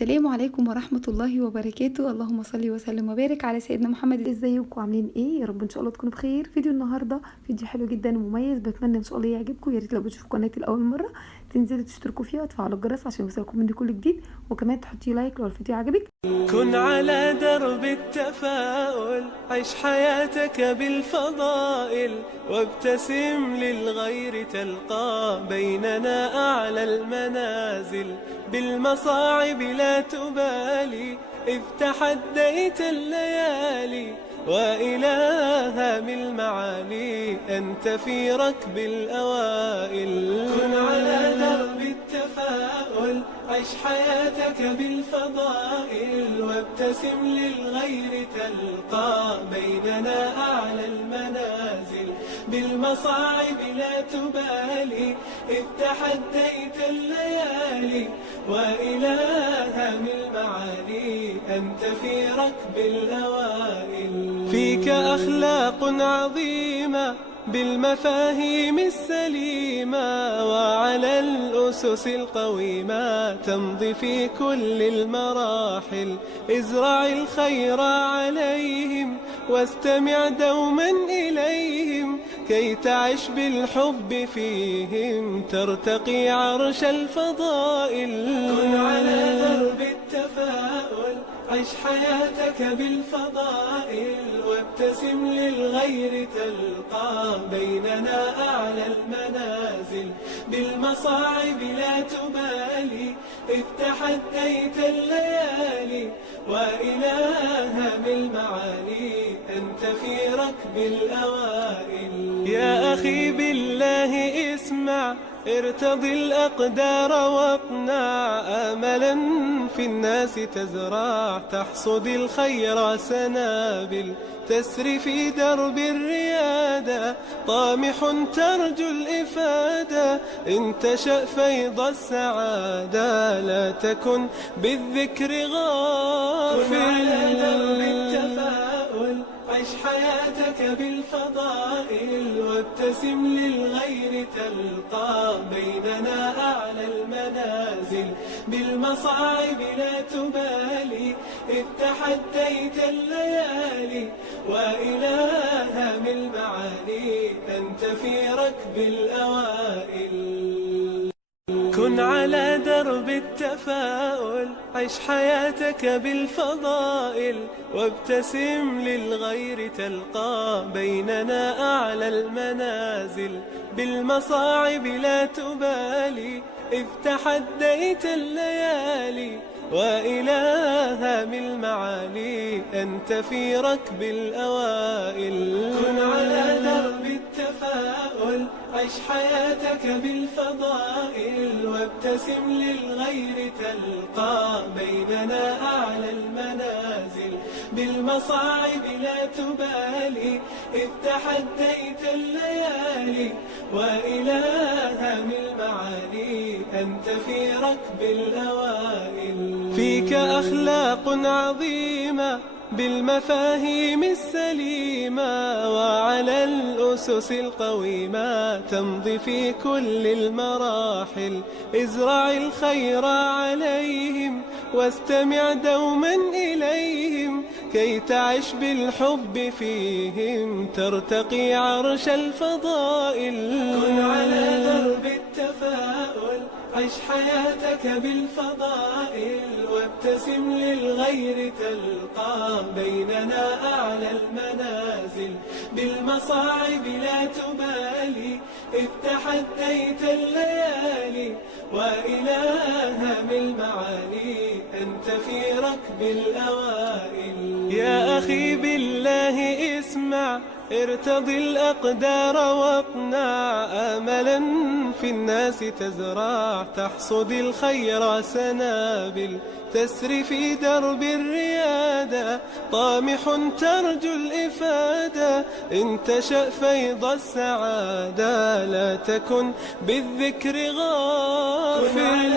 السلام عليكم ورحمة الله وبركاته. اللهم صل وسلم وبارك على سيدنا محمد. ازيكم عاملين ايه؟ يا رب ان شاء الله تكونوا بخير. فيديو النهارده فيديو حلو جدا ومميز، بتمنى ان شاء الله يعجبكم. يا ريت لو بتشوفوا قناتي لاول مره تنزلوا تشتركوا فيها وتفعلوا الجرس عشان يوصلكم مني كل جديد، وكمان تحطي لايك لو الفيديو عجبك. كن على درب التفاؤل، عيش حياتك بالفضائل، وابتسم للغير تلقى بيننا أعلى المنازل. بالمصاعب لا تبالي إذ تحديت الليالي، وإلى هام المعالي أنت في ركب الأوائل. كن على درب التفاؤل، عيش حياتك بالفضائل، وابتسم للغير تلقى بيننا أعلى المنازل. بالمصاعب لا تبالي إذ تحديت الليالي، وإلى هام المعالي أنت في ركب الأوائل. فيك أخلاق عظيمة بالمفاهيم السليمة، وعلى الأسس القويمة تمضي في كل المراحل. ازرع الخير عليهم واستمع دوما إليهم، كي تعش بالحب فيهم ترتقي عرش الفضائل. كن على درب التفاؤل، عيش حياتك بالفضائل، وابتسم للغير تلقى بيننا أعلى المنازل. بالمصاعب لا تبالي إذ تحديت الليالي، وإلى هام المعالي أنت في ركب الأوائل. يا أخي بالله اسمع، ارتضي الأقدار واقنع، آملا في الناس تزرع، تحصد الخير سنابل. تسري في درب الريادة طامح ترجو الإفادة، إن تشأ فيض السعادة لا تكن بالذكر غافل. كن على درب التفاؤل، عيش حياتك بالفضائل، وابتسم للغير تلقى بيننا أعلى المنازل. بالمصاعب لا تبالي إذ تحديت الليالي، وإلى هام المعالي أنت في ركب الأوائل. كن على درب التفاؤل، عيش حياتك بالفضائل، وابتسم للغير تلقى بيننا أعلى المنازل. بالمصاعب لا تبالي إذ تحديت الليالي، وإلى هام المعالي أنت في ركب الأوائل. كن على درب التفاؤل، عيش حياتك بالفضائل، وابتسم للغير تلقى بيننا أعلى المنازل. بالمصاعب لا تبالي إذ تحديت الليالي، وإلى هام المعالي أنت في ركب الأوائل. فيك أخلاق عظيمة بالمفاهيم السليمة، وعلى الأسس القويمة تمضي في كل المراحل. ازرع الخير عليهم واستمع دوما إليهم، كي تعش بالحب فيهم ترتقي عرش الفضائل. كن على درب التفاؤل، عيش حياتك بالفضائل، وابتسم للغير تلقى بيننا أعلى المنازل. بالمصاعب لا تبالي إذ تحديت الليالي، وإلى هام المعالي أنت في ركب الأوائل. يا أخي بالله اسمع، ارتضي الأقدار واقنع، آملا في الناس تزرع، تحصد الخير سنابل. تسري في درب الريادة طامح ترجو الإفادة، إن تشأ فيض السعادة لا تكن بالذكر غافل.